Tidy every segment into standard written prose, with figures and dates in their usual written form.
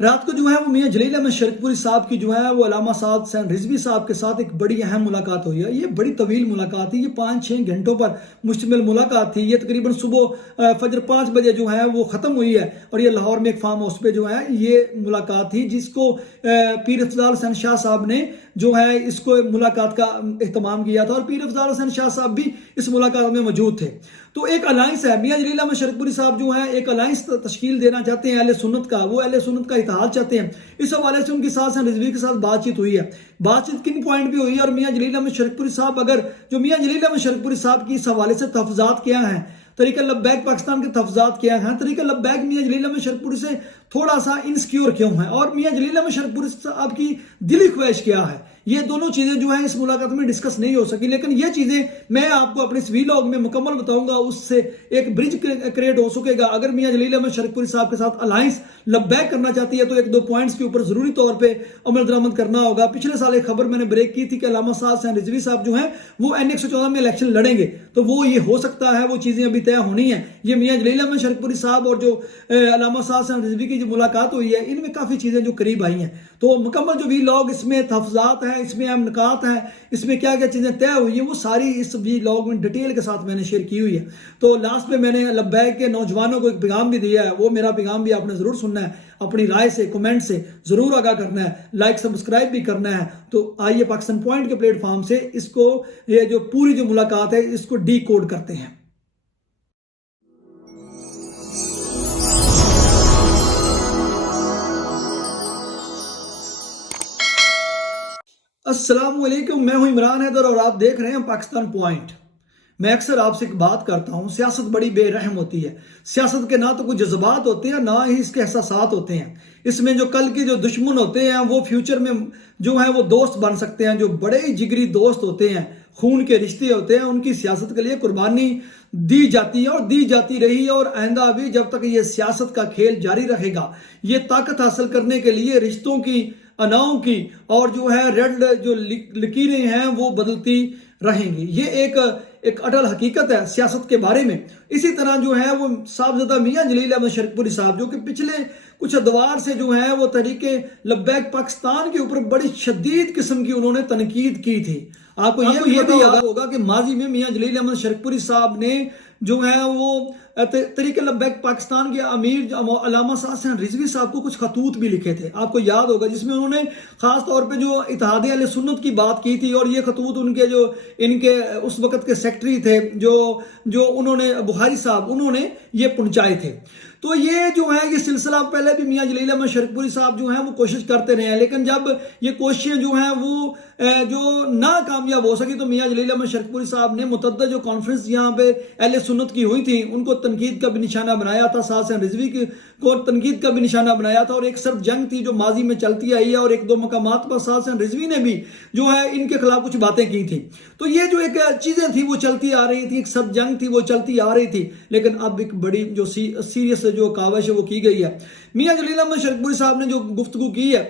رات کو جو ہے وہ میاں جلیل احمد شرکپوری صاحب کی جو ہے وہ علامہ سعد حسین رضوی صاحب کے ساتھ ایک بڑی اہم ملاقات ہوئی ہے۔ یہ بڑی طویل ملاقات تھی، یہ 5-6 گھنٹوں پر مشتمل ملاقات تھی۔ یہ تقریباً صبح فجر 5 بجے جو ہے وہ ختم ہوئی ہے، اور یہ لاہور میں ایک فارم ہاؤس پہ جو ہے یہ ملاقات تھی، جس کو پیر افضال حسین شاہ صاحب نے جو ہے اس کو ملاقات کا اہتمام کیا تھا، اور پیر افضال حسین شاہ صاحب بھی اس ملاقات میں موجود تھے۔ تو ایک الائنس ہے، میاں جلیل احمد شرکپوری صاحب جو ہیں ایک الائنس تشکیل دینا چاہتے ہیں اہل سنت کا، وہ اہل سنت کا اتحاد چاہتے ہیں۔ اس حوالے سے ان کی سعد حسین رضوی کے ساتھ بات چیت ہوئی ہے، بات چیت کن پوائنٹ بھی ہوئی ہے، اور میاں جلیل احمد شرکپوری صاحب جو میاں جلیل احمد شرکپوری صاحب کی اس حوالے سے تحفظات کیا ہیں، طریقہ لبیک پاکستان کے تحفظات کیا ہیں، طریقہ لبیک میاں جلیل احمد شرکپوری سے تھوڑا سا انسیکیور کیوں ہے، اور میاں جلیل احمد شرکپوری صاحب کی دلی خواہش کیا ہے، یہ دونوں چیزیں جو ہیں اس ملاقات میں ڈسکس نہیں ہو سکی، لیکن یہ چیزیں میں آپ کو اپنے اس ویلاگ میں مکمل بتاؤں گا، اس سے ایک برج کریٹ ہو سکے گا۔ اگر میاں جلیل احمد شرکپوری صاحب کے ساتھ الائنس لبیک کرنا چاہتی ہے تو 1-2 پوائنٹس کے اوپر ضروری طور پہ عمل درآمد کرنا ہوگا۔ پچھلے سال ایک خبر میں نے بریک کی تھی کہ علامہ سعد حسین رضوی صاحب جو ہیں وہ N114 میں الیکشن لڑیں گے، تو وہ یہ ہو سکتا ہے، وہ چیزیں ابھی طے ہونی ہیں۔ یہ میاں جلیل احمد شرکپوری صاحب اور جو علامہ سعد حسین رضوی کی جو ملاقات ہوئی ہے، ان میں کافی چیزیں جو قریب آئی ہیں، تو مکمل جو ویلاگ اس میں تحفظات ہیں، اس میں اہم نکات ہیں، اس میں کیا کیا چیزیں طے ہوئی ہیں، وہ ساری اس ویلاگ میں ڈیٹیل کے ساتھ میں نے شیئر کی ہوئی ہے۔ تو لاسٹ میں نے لبیک کے نوجوانوں کو ایک پیغام بھی دیا ہے، وہ میرا پیغام بھی آپ نے ضرور سننا ہے، اپنی رائے سے کمنٹ سے ضرور آگاہ کرنا ہے، لائک سبسکرائب بھی کرنا ہے۔ تو آئیے پاکستان پوائنٹ کے پلیٹ فارم سے اس کو یہ جو پوری جو ملاقات ہے اس کو ڈی کوڈ کرتے ہیں۔ السلام علیکم، میں ہوں عمران حیدر اور آپ دیکھ رہے ہیں پاکستان پوائنٹ۔ میں اکثر آپ سے ایک بات کرتا ہوں، سیاست بڑی بے رحم ہوتی ہے۔ سیاست کے نہ تو کوئی جذبات ہوتے ہیں، نہ ہی اس کے احساسات ہوتے ہیں۔ اس میں جو کل کے جو دشمن ہوتے ہیں وہ فیوچر میں جو ہیں وہ دوست بن سکتے ہیں۔ جو بڑے ہی جگری دوست ہوتے ہیں، خون کے رشتے ہوتے ہیں، ان کی سیاست کے لیے قربانی دی جاتی ہے اور دی جاتی رہی ہے، اور آئندہ بھی جب تک یہ سیاست کا کھیل جاری رہے گا، یہ طاقت حاصل کرنے کے لیے رشتوں کی، اناؤں کی، اور جو ہے ریڈ جو لکیریں ہیں وہ بدلتی رہیں گی۔ یہ ایک اٹل حقیقت ہے سیاست کے بارے میں۔ اسی طرح جو ہے وہ صاحبزادہ میاں جلیل احمد شرکپوری صاحب، جو کہ پچھلے کچھ ادوار سے جو ہے وہ تحریک لبیک پاکستان کے اوپر بڑی شدید قسم کی انہوں نے تنقید کی تھی۔ آپ کو یہ بھی یاد ہوگا کہ ماضی میں میاں جلیل احمد شرکپوری صاحب نے جو ہے وہ تحریک لبیک پاکستان کے امیر علامہ سعد حسین رضوی صاحب کو کچھ خطوط بھی لکھے تھے، آپ کو یاد ہوگا، جس میں انہوں نے خاص طور پہ جو اتحاد اہل سنت کی بات کی تھی، اور یہ خطوط ان کے اس وقت کے سیکٹری تھے جو انہوں نے بخاری صاحب انہوں نے یہ پہنچائے تھے۔ تو یہ جو ہے یہ سلسلہ پہلے بھی میاں جلیل احمد شرکپوری صاحب جو ہیں وہ کوشش کرتے رہے ہیں، لیکن جب یہ کوششیں جو ہیں وہ جو ناکامیاب ہو سکی تو میاں جلیل احمد شرکپوری صاحب نے متعدد جو کانفرنس یہاں پہ اہل سنت کی ہوئی تھی ان کو تنقید کا بھی نشانہ بنایا تھا، سعد حسین رضوی کو تنقید کا بھی نشانہ بنایا تھا، اور ایک سرد جنگ تھی جو ماضی میں چلتی آئی ہے، اور 1-2 مقامات پر سعد حسین رضوی نے بھی جو ہے ان کے خلاف کچھ باتیں کی تھی۔ تو یہ جو ایک چیزیں تھی وہ چلتی آ رہی تھی، ایک سرد جنگ تھی وہ چلتی آ رہی تھی، لیکن اب ایک بڑی جو سیریس جو کاوش ہے وہ کی گئی ہے۔ میاں جلیل احمد شرکپوری صاحب نے جو گفتگو کی ہے،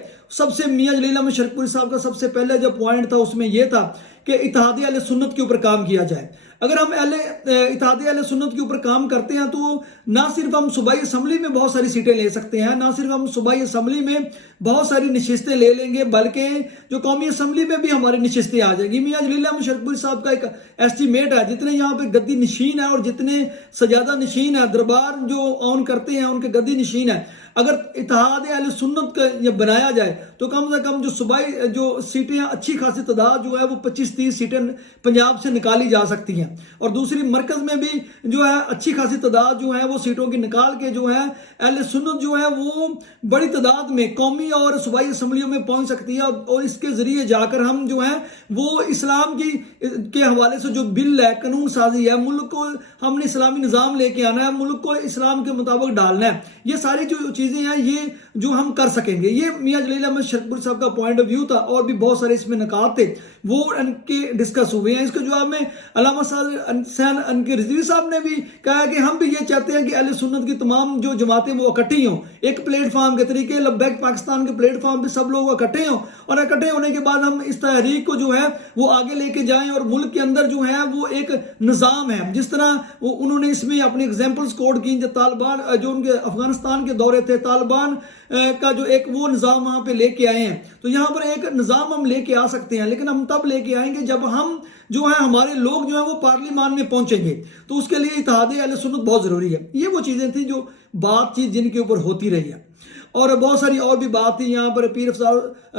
میاں جلیل احمد شرکپوری صاحب کا سب سے پہلے جو پوائنٹ تھا اس میں یہ تھا کہ اتحاد اہل سنت کے اوپر کام کیا جائے۔ اگر ہم اتحاد اہل سنت کے اوپر کام کرتے ہیں تو نہ صرف ہم صوبائی اسمبلی میں بہت ساری سیٹیں لے سکتے ہیں، نہ صرف ہم صوبائی اسمبلی میں بہت ساری نشستیں لے لیں گے، بلکہ جو قومی اسمبلی میں بھی ہماری نشستیں آ جائیں گی۔ میاں جلیل احمد شرکپوری صاحب کا ایک ایسٹیمیٹ ہے، جتنے یہاں پہ گدی نشین ہے اور جتنے سجادہ نشین ہے، دربار جو آن کرتے ہیں ان کے گدی نشین ہے، اگر اتحاد اہل سنت کا یہ بنایا جائے تو کم سے کم جو صوبائی جو سیٹیں اچھی خاصی تعداد جو ہے وہ 25-30 سیٹیں پنجاب سے نکالی جا سکتی ہیں، اور دوسری مرکز میں بھی جو ہے اچھی خاصی تعداد جو ہے وہ سیٹوں کی نکال کے جو ہے اہل سنت جو ہے وہ بڑی تعداد میں قومی اور صوبائی اسمبلیوں میں پہنچ سکتی ہے، اور اس کے ذریعے جا کر ہم جو ہے وہ اسلام کے حوالے سے جو بل ہے، قانون سازی ہے، ملک کو ہم نے اسلامی نظام لے کے آنا ہے، ملک کو اسلام کے مطابق ڈالنا ہے، یہ ساری جو چیزیں ہیں یہ جو ہم کر سکیں گے۔ یہ میاں جلیل احمد شرکپوری صاحب کا پوائنٹ آف ویو تھا، اور بھی بہت سارے اس میں نکات تھے وہ ان کے ڈسکس ہوئے ہیں۔ اس کے جواب میں علامہ سعد حسین کے رضوی صاحب نے بھی کہا کہ ہم بھی یہ چاہتے ہیں کہ اہل سنت کی تمام جو جماعتیں وہ اکٹھی ہوں، ایک پلیٹ فارم کے طریقے لبیک پاکستان کے پلیٹ فارم پہ سب لوگ اکٹھے ہوں، اور اکٹھے ہونے کے بعد ہم اس تحریک کو جو ہے وہ آگے لے کے جائیں، اور ملک کے اندر جو ہے وہ ایک نظام ہے، جس طرح انہوں نے اس میں اپنی ایگزامپلز کوٹ کی، جو طالبان جو ان کے افغانستان کے دورے تھے، طالبان کا جو ایک وہ نظام وہاں پہ لے کے آئے ہیں، تو یہاں پر ایک نظام ہم لے کے آ سکتے ہیں، لیکن ہم تب لے کے آئیں گے جب ہم جو ہے ہمارے لوگ جو ہیں وہ پارلیمان میں پہنچیں گے، تو اس کے لیے اتحاد اہل سنت بہت ضروری ہے۔ یہ وہ چیزیں تھیں جو بات چیت جن کے اوپر ہوتی رہی ہے، اور بہت ساری اور بھی بات تھی۔ یہاں پر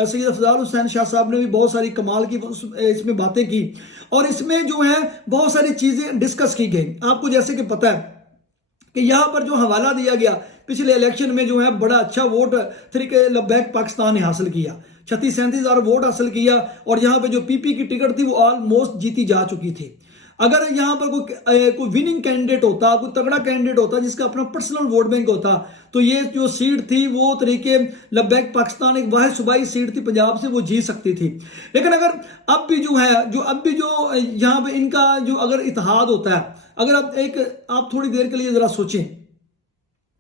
سید افضال حسین شاہ صاحب نے بھی بہت ساری کمال کی اس میں باتیں کی، اور اس میں جو ہے بہت ساری چیزیں ڈسکس کی گئی۔ آپ کو جیسے کہ پتہ ہے کہ یہاں پر جو حوالہ دیا گیا، پچھلے الیکشن میں جو ہے بڑا اچھا ووٹ تحریک لبیک پاکستان نے حاصل کیا، 36-37 ہزار ووٹ حاصل کیا، اور یہاں پہ جو پی پی کی ٹکٹ تھی وہ آلموسٹ جیتی جا چکی تھی۔ اگر یہاں پر کوئی وننگ کینڈیڈیٹ ہوتا، کوئی تگڑا کینڈیڈیٹ ہوتا جس کا اپنا پرسنل ووٹ بینک ہوتا، تو یہ جو سیٹ تھی وہ تحریک لبیک پاکستان ایک واحد صوبائی سیٹ تھی پنجاب سے، وہ جیت سکتی تھی۔ لیکن اگر اب بھی جو یہاں پہ ان کا جو اگر اتحاد ہوتا ہے، اگر آپ تھوڑی دیر کے لیے ذرا سوچیں،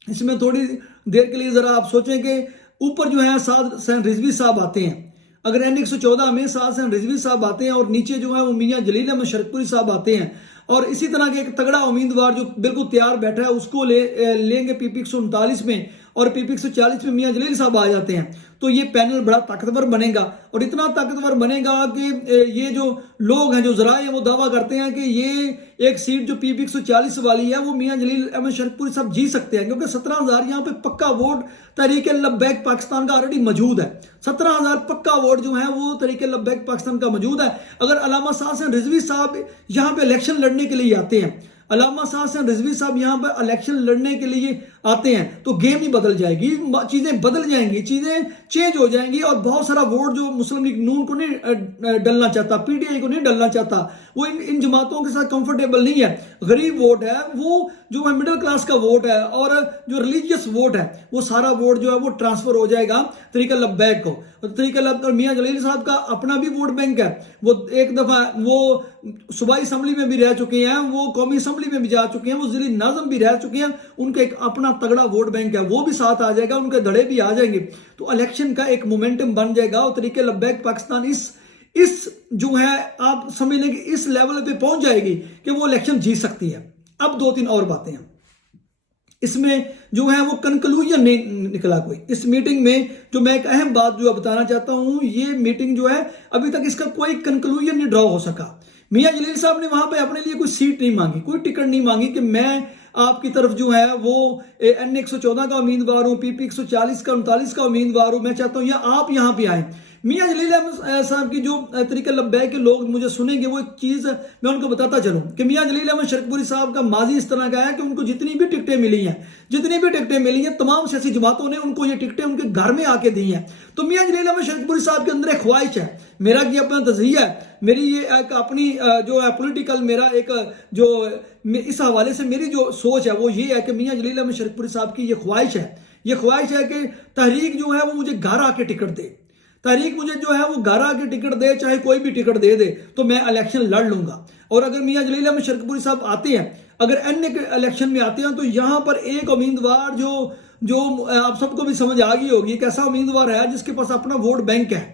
اس میں تھوڑی دیر کے لیے ذرا آپ سوچیں کہ اوپر جو ہے سعد حسین رضوی صاحب آتے ہیں، اگر N114 میں سعد حسین رضوی صاحب آتے ہیں، اور نیچے جو ہے وہ میاں جلیل احمد شرکپوری صاحب آتے ہیں، اور اسی طرح کے ایک تگڑا امیدوار جو بالکل تیار بیٹھا ہے اس کو لیں گے پی پی 139 میں، اور پی پی 140 میں میاں جلیل صاحب آ جاتے ہیں، تو یہ پینل بڑا طاقتور بنے گا، اور اتنا طاقتور بنے گا کہ یہ جو لوگ ہیں، جو ذرائع ہیں، وہ دعویٰ کرتے ہیں کہ یہ ایک سیٹ جو پی پی 140 والی ہے وہ میاں جلیل احمد شرکپوری صاحب جیت سکتے ہیں، کیونکہ 17,000 یہاں پہ پکا ووٹ تحریک لبیک پاکستان کا آلریڈی موجود ہے۔ 17,000 پکا ووٹ جو ہیں وہ تحریک لبیک پاکستان کا موجود ہے۔ اگر علامہ سعد حسین رضوی صاحب یہاں پہ الیکشن لڑنے کے لیے آتے ہیں، علامہ سعد حسین رضوی صاحب یہاں پر الیکشن لڑنے کے لیے آتے ہیں، تو گیم ہی بدل جائے گی، چیزیں بدل جائیں گی، چیزیں چینج ہو جائیں گی، اور بہت سارا ووٹ جو مسلم لیگ نون کو نہیں ڈلنا چاہتا، پی ٹی آئی کو نہیں ڈلنا چاہتا، وہ ان جماعتوں کے ساتھ کمفرٹیبل نہیں ہے۔ غریب ووٹ ہے، وہ جو ہے مڈل کلاس کا ووٹ ہے، اور جو ریلیجیس ووٹ ہے، وہ سارا ووٹ جو ہے وہ ٹرانسفر ہو جائے گا طریقہ لبیک کو۔ طریقہ لبیک اور میاں جلیل صاحب کا اپنا بھی ووٹ بینک ہے، وہ ایک دفعہ وہ صوبائی اسمبلی میں بھی رہ چکے ہیں، وہ قومی اسمبلی میں بھی جا چکے ہیں، وہ ضلعی ناظم بھی رہ چکے ہیں، ان کا ایک اپنا تگڑا ووٹ بینک ہے، وہ بھی ساتھ آ جائے گا، ان کے دھڑے بھی آ جائیں گے، تو الیکشن کا ایک مومنٹم بن جائے گا، اور طریقہ لبیک پاکستان اس جو ہے آپ سمجھ لیں کہ اس لیول پہ پہنچ جائے گی کہ وہ الیکشن جیت سکتی ہے۔ اب 2-3 اور باتیں ہیں اس میں جو ہے وہ کنکلوژن نہیں نکلا کوئی اس میٹنگ میں۔ جو میں ایک اہم بات جو بتانا چاہتا ہوں، یہ میٹنگ جو ہے ابھی تک اس کا کوئی کنکلوژن نہیں ڈرا ہو سکا۔ میاں جلیل صاحب نے وہاں پہ اپنے لیے کوئی سیٹ نہیں مانگی، کوئی ٹکٹ نہیں مانگی کہ میں آپ کی طرف جو ہے وہ N114 کا امیدوار ہوں، پی پی 140 کا 39 کا امیدوار ہوں، میں چاہتا ہوں یا آپ یہاں پہ آئیں۔ میاں جلیل احمد صاحب کی جو طریقہ لبیک کے لوگ مجھے سنیں گے، وہ ایک چیز میں ان کو بتاتا چلوں کہ میاں جلیل احمد شرکپوری صاحب کا ماضی اس طرح کا ہے کہ ان کو جتنی بھی ٹکٹیں ملی ہیں تمام سیاسی جماعتوں نے ان کو یہ ٹکٹیں ان کے گھر میں آ کے دی ہیں۔ تو میاں جلیل احمد شرکپوری صاحب کے اندر ایک خواہش ہے، میرا یہ اپنا تجزیہ ہے، میری یہ ایک اپنی جو ہے پولیٹیکل میرا ایک جو اس حوالے سے میری جو سوچ ہے وہ یہ ہے کہ میاں جلیل احمد شرکپوری صاحب کی یہ خواہش ہے کہ تحریک جو ہے وہ مجھے گھر آ کے ٹکٹ دے، تحریک مجھے جو ہے وہ گھر آ کے ٹکٹ دے، چاہے کوئی بھی ٹکٹ دے تو میں الیکشن لڑ لوں گا۔ اور اگر میاں جلیل احمد شرکپوری صاحب آتے ہیں، اگر کے الیکشن میں آتے ہیں، تو یہاں پر ایک امیدوار جو آپ سب کو بھی سمجھ آ گئی ہوگی، ایک ایسا امیدوار ہے جس کے پاس اپنا ووٹ بینک ہے،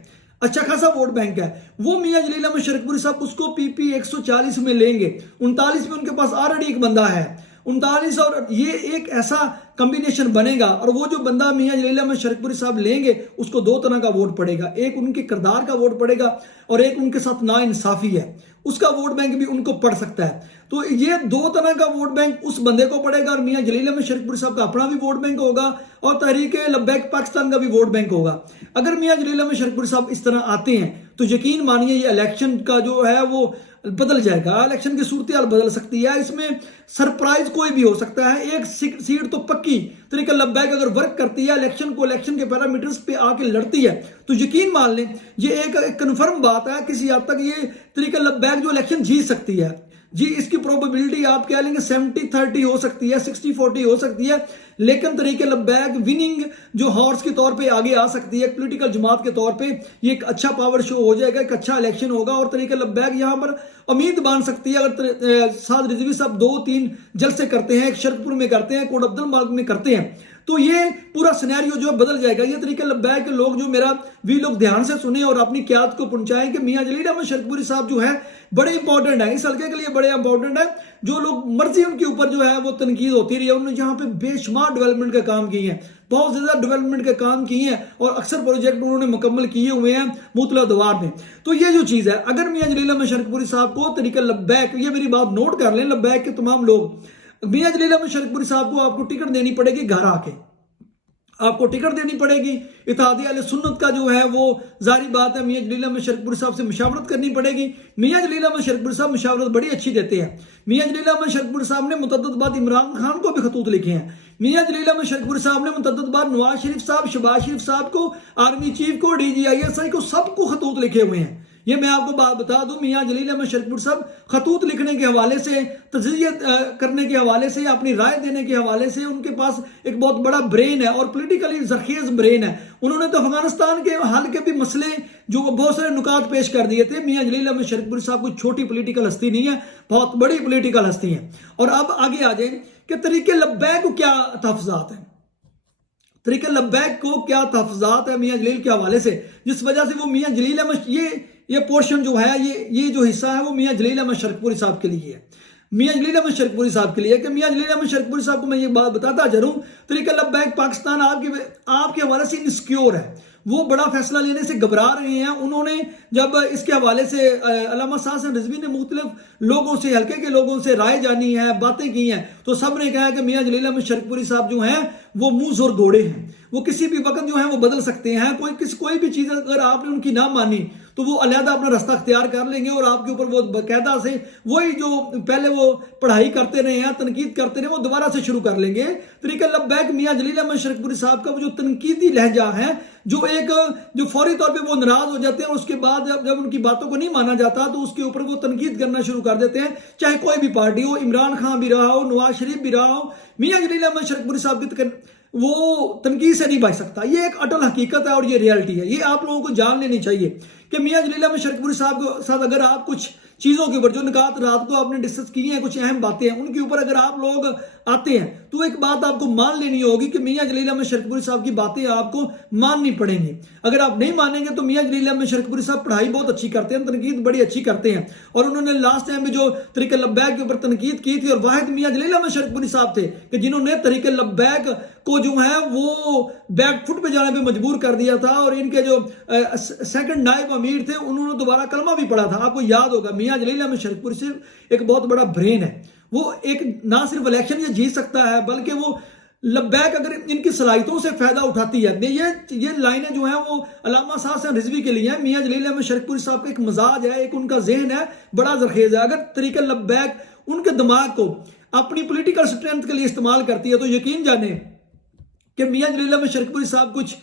اچھا خاصا ووٹ بینک ہے، وہ میاں جلیل احمد شرکپوری صاحب اس کو پی پی 140 میں لیں گے، 39 میں ان کے پاس آلریڈی ایک بندہ ہے، 39 اور یہ ایک ایسا کمبینیشن بنے گا، اور وہ جو بندہ میاں جلیل احمد شرکپوری صاحب لیں گے اس کو 2 طرح کا ووٹ پڑے گا، ایک ان کے کردار کا ووٹ پڑے گا، اور ایک ان کے ساتھ نا انصافی ہے، اس کا ووٹ بینک بھی ان کو پڑ سکتا ہے۔ تو یہ 2 طرح کا ووٹ بینک اس بندے کو پڑے گا، اور میاں جلیل احمد شرکپوری صاحب کا اپنا بھی ووٹ بینک ہوگا، اور تحریک لبیک پاکستان کا بھی ووٹ بینک ہوگا۔ اگر میاں جلیل احمد شرکپوری صاحب اس طرح آتے ہیں تو یقین مانیے یہ الیکشن کا جو ہے وہ بدل جائے گا، الیکشن کی صورتحال بدل سکتی ہے، اس میں سرپرائز کوئی بھی ہو سکتا ہے۔ ایک سیٹ تو پکی طریقہ لبیک اگر ورک کرتی ہے، الیکشن کے پیرامیٹرز پہ آ کے لڑتی ہے، تو یقین مان لیں یہ ایک کنفرم بات ہے، کسی حد تک یہ طریقہ لبیک جو الیکشن جیت سکتی ہے۔ جی اس کی پروبیبلٹی آپ کہہ لیں گے 70-30 ہو سکتی ہے، 60-40 ہو سکتی ہے، لیکن طریقہ لبیک وننگ جو ہارس کے طور پہ آگے آ سکتی ہے، ایک پولیٹیکل جماعت کے طور پہ یہ ایک اچھا پاور شو ہو جائے گا، ایک اچھا الیکشن ہوگا، اور طریقہ لبیک یہاں پر امید بان سکتی ہے۔ اگر سعد رضوی صاحب 2-3 جلسے کرتے ہیں، ایک شرکپور میں کرتے ہیں، کوٹ عبدالمالک میں کرتے ہیں، تو یہ پورا سینیریو جو بدل جائے گا۔ یہ طریقہ لبیک کے لوگ جو میرا لوگ دھیان سے سنیں اور اپنی قیادت کو پہنچائیں کہ میاں جلیل احمد شرکپوری صاحب جو ہے بڑے امپورٹنٹ ہیں، اس حلقے کے لیے بڑے امپورٹنٹ ہیں۔ جو لوگ مرضی ان کے اوپر جو ہے وہ تنقید ہوتی رہی ہے، انہوں نے یہاں پہ بے شمار ڈیولپمنٹ کا کام کی ہے، بہت زیادہ ڈیولپمنٹ کے کام کیے ہیں اور اکثر پروجیکٹ انہوں نے مکمل کیے ہوئے ہیں مختلف ادوار میں. تو یہ جو چیز ہے, اگر میاں جلیل احمد شرک پوری صاحب کو طریقہ لبیک, یہ میری بات نوٹ کر لیں لبیک کے تمام لوگ, میاں جلیل احمد شرک پوری صاحب کو آپ کو ٹکٹ دینی پڑے گی گھر آ کے, آپ کو ٹکٹ دینی پڑے گی. اتحادیہ اہل سنت کا جو ہے وہ ظاہری بات ہے میاں جلیل احمد شرک پوری صاحب سے مشاورت کرنی پڑے گی. میاں جلیل احمد شرک پوری صاحب مشاورت بڑی اچھی دیتے ہیں. میاں جلیل احمد شرک پوری صاحب نے متعدد بار عمران خان کو بھی خطوط لکھے ہیں. میاں جلیل احمد شرک پوری صاحب نے متعدد بار نواز شریف صاحب, شہباز شریف صاحب کو, آرمی چیف کو, DGI کو, سب کو خطوط لکھے ہوئے ہیں. یہ میں آپ کو بات بتا دوں, میاں جلیل احمد شرک پوری صاحب خطوط لکھنے کے حوالے سے, تجزیہ کرنے کے حوالے سے, اپنی رائے دینے کے حوالے سے ان کے پاس ایک بہت بڑا برین ہے اور پولیٹیکلی زرخیز برین ہے. انہوں نے تو افغانستان کے حل کے بھی مسئلے جو بہت سارے نکات پیش کر دیے تھے. میاں جلیل احمد شرک پوری صاحب کوئی چھوٹی پولیٹیکل ہستی نہیں ہے, بہت بڑی پولیٹیکل ہستی ہے. اور اب آگے آ جائیں کہ طریقے لبیک کو کیا تحفظات ہیں, طریقہ لبیک کو کیا تحفظات ہے میاں جلیل کے حوالے سے, جس وجہ سے وہ میاں جلیل احمد یہ پورشن جو ہے, یہ جو حصہ ہے وہ میاں جلیل احمد شرک پوری صاحب کے لیے ہے. میاں جلیل احمد شرک پوری صاحب کے لیے کہ میاں جلیل احمد شرک پوری صاحب کو میں یہ بات بتاتا جا رہا ہوں, طریقہ لبیک پاکستان آپ کے حوالے سے انسیکیور ہے, وہ بڑا فیصلہ لینے سے گھبرا رہے ہیں. انہوں نے جب اس کے حوالے سے علامہ سعد حسین رضوی نے مختلف لوگوں سے, حلقے کے لوگوں سے رائے جانی ہے, باتیں کی ہیں, تو سب نے کہا کہ میاں جلیل احمد شرک پوری صاحب جو ہیں وہ منہ زور گھوڑے ہیں, وہ کسی بھی وقت جو ہیں وہ بدل سکتے ہیں. کوئی بھی چیز اگر آپ نے ان کی نہ مانی تو وہ علیحدہ اپنا راستہ اختیار کر لیں گے اور آپ کے اوپر وہ باقاعدہ سے وہی جو پہلے وہ پڑھائی کرتے رہے ہیں, تنقید کرتے رہے, وہ دوبارہ سے شروع کر لیں گے. طریقہ لبیک میاں جلیل احمد شرک پوری صاحب کا وہ جو تنقیدی لہجہ ہے, جو فوری طور پہ وہ ناراض ہو جاتے ہیں اور اس کے بعد جب ان کی باتوں کو نہیں مانا جاتا تو اس کے اوپر وہ تنقید کرنا شروع کر دیتے ہیں, چاہے کوئی بھی پارٹی ہو, عمران خان بھی رہا ہو, نواز شریف بھی رہا ہو. میاں جلیل احمد شرک پوری صاحب بھی وہ تنقید سے نہیں بچ سکتا. یہ ایک اٹل حقیقت ہے اور یہ ریالٹی ہے, یہ آپ لوگوں کو جان لینی چاہیے کہ میاں جلیل احمد شرک پوری صاحب کے ساتھ اگر آپ کچھ چیزوں کے اوپر, جو نکات رات کو آپ نے ڈسکس کی ہیں, کچھ اہم باتیں ہیں, ان کے اوپر اگر آپ لوگ آتے ہیں تو ایک بات آپ کو مان لینی ہوگی کہ میاں جلیل احمد شرک پوری صاحب کی باتیں آپ کو ماننی پڑیں گی. اگر آپ نہیں مانیں گے تو میاں جلیل احمد شرک پوری صاحب پڑھائی بہت اچھی کرتے ہیں, تنقید بڑی اچھی کرتے ہیں, اور انہوں نے لاسٹ ٹائم میں جو طریقہ لبیک کے اوپر تنقید کی تھی, اور واحد میاں جلیل احمد شرک پوری صاحب تھے کہ جنہوں نے طریقہ لبیک کو جو ہے وہ بیک فٹ پہ جانے پہ مجبور کر دیا تھا. اور ان کے جو سیکنڈ نائب امیر تھے انہوں نے دوبارہ کلمہ بھی پڑھا تھا. آپ کو یاد ہوگا میاں جلیل احمد شرک پوری سے ایک بہت بڑا برین ہے, وہ ایک نہ صرف الیکشن یہ جیت سکتا ہے بلکہ وہ لبیک اگر ان کی صلاحیتوں سے فائدہ اٹھاتی ہے. یہ لائنیں جو ہیں وہ علامہ سعد حسین رضوی کے لیے ہیں. میاں جلیل احمد شرک پوری صاحب کا ایک مزاج ہے, ایک ان کا ذہن ہے, بڑا زرخیز ہے. اگر طریقہ لبیک ان کے دماغ کو اپنی پولیٹیکل سٹرینتھ کے لیے استعمال کرتی ہے تو یقین جانیں کہ میاں جلیل احمد شرک پوری صاحب کچھ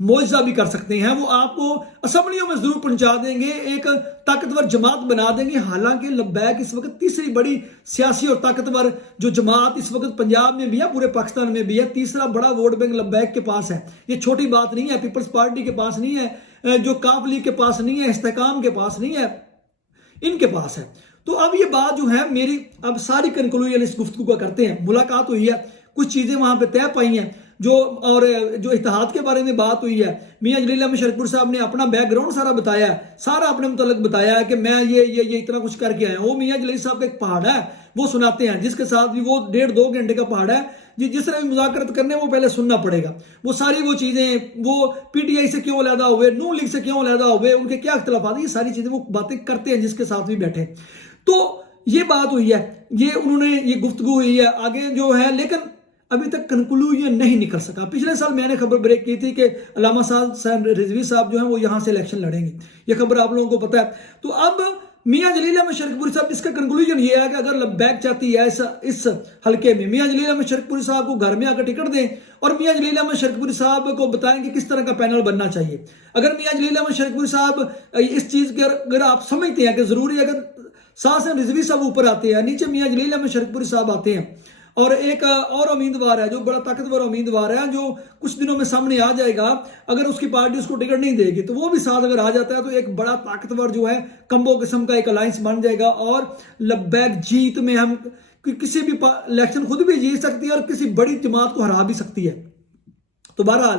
معجزہ بھی کر سکتے ہیں. وہ آپ کو اسمبلیوں میں ضرور پہنچا دیں گے, ایک طاقتور جماعت بنا دیں گے. حالانکہ لبیک اس وقت تیسری بڑی سیاسی اور طاقتور جو جماعت اس وقت پنجاب میں بھی ہے, پورے پاکستان میں بھی ہے, تیسرا بڑا ووٹ بینک لبیک کے پاس ہے. یہ چھوٹی بات نہیں ہے, پیپلز پارٹی کے پاس نہیں ہے, جو کاف لیگ کے پاس نہیں ہے, استحکام کے پاس نہیں ہے, ان کے پاس ہے. تو اب یہ بات جو ہے میری, اب ساری کنکلوژن اس گفتگو کا کرتے ہیں. ملاقات ہوئی ہے, کچھ چیزیں وہاں پہ طے پائی ہیں, اور جو اتحاد کے بارے میں بات ہوئی ہے, میاں جلیل احمد شرک پوری صاحب نے اپنا بیک گراؤنڈ سارا بتایا ہے, سارا اپنے متعلق بتایا ہے کہ میں یہ اتنا کچھ کر کے آیا ہوں. وہ میاں جلیل صاحب کا ایک پہاڑ ہے, وہ سناتے ہیں, جس کے ساتھ بھی وہ 1.5-2 گھنٹے کا پہاڑ ہے, جس طرح بھی مذاکرات کرنے وہ پہلے سننا پڑے گا. وہ ساری وہ چیزیں, وہ PTI سے کیوں علیحدہ ہوئے, نون لیگ سے کیوں علیحدہ ہوئے, ان کے کیا اختلافات ہیں, یہ ساری چیزیں وہ باتیں کرتے ہیں جس کے ساتھ بھی بیٹھے. تو یہ بات ہوئی ہے, یہ انہوں نے یہ گفتگو ہوئی ہے آگے جو ہے, لیکن ابھی تک کنکلوژن نہیں نکل سکا. پچھلے سال میں نے خبر بریک کی تھی کہ علامہ سعد حسین رضوی صاحب جو ہیں وہ یہاں سے الیکشن لڑیں گے, یہ خبر آپ لوگوں کو پتہ ہے. تو اب میاں جلیل احمد شرک پوری صاحب, اس کا کنکلوژن یہ ہے کہ اگر لبیک چاہتی ہے اس حلقے میں میاں جلیل احمد شرک پوری صاحب کو گھر میں آ کر ٹکٹ دیں اور میاں جلیل احمد شرک پوری صاحب کو بتائیں کہ کس طرح کا پینل بننا چاہیے. اگر میاں جلیل احمد شرک پوری صاحب اس چیز کے اگر آپ سمجھتے ہیں کہ ضروری ہے, اگر سعد حسین رضوی صاحب اوپر آتے ہیں, نیچے میاں جلیل احمد شرک پوری صاحب آتے ہیں, اور ایک اور امیدوار ہے جو بڑا طاقتور امیدوار ہے جو کچھ دنوں میں سامنے آ جائے گا, اگر اس کی پارٹی اس کو ٹکٹ نہیں دے گی تو وہ بھی ساتھ اگر آ جاتا ہے تو ایک بڑا طاقتور جو ہے کمبو قسم کا ایک الائنس بن جائے گا, اور لبیک جیت میں ہم کسی بھی الیکشن خود بھی جیت سکتی ہے اور کسی بڑی جماعت کو ہرا بھی سکتی ہے. تو بہرحال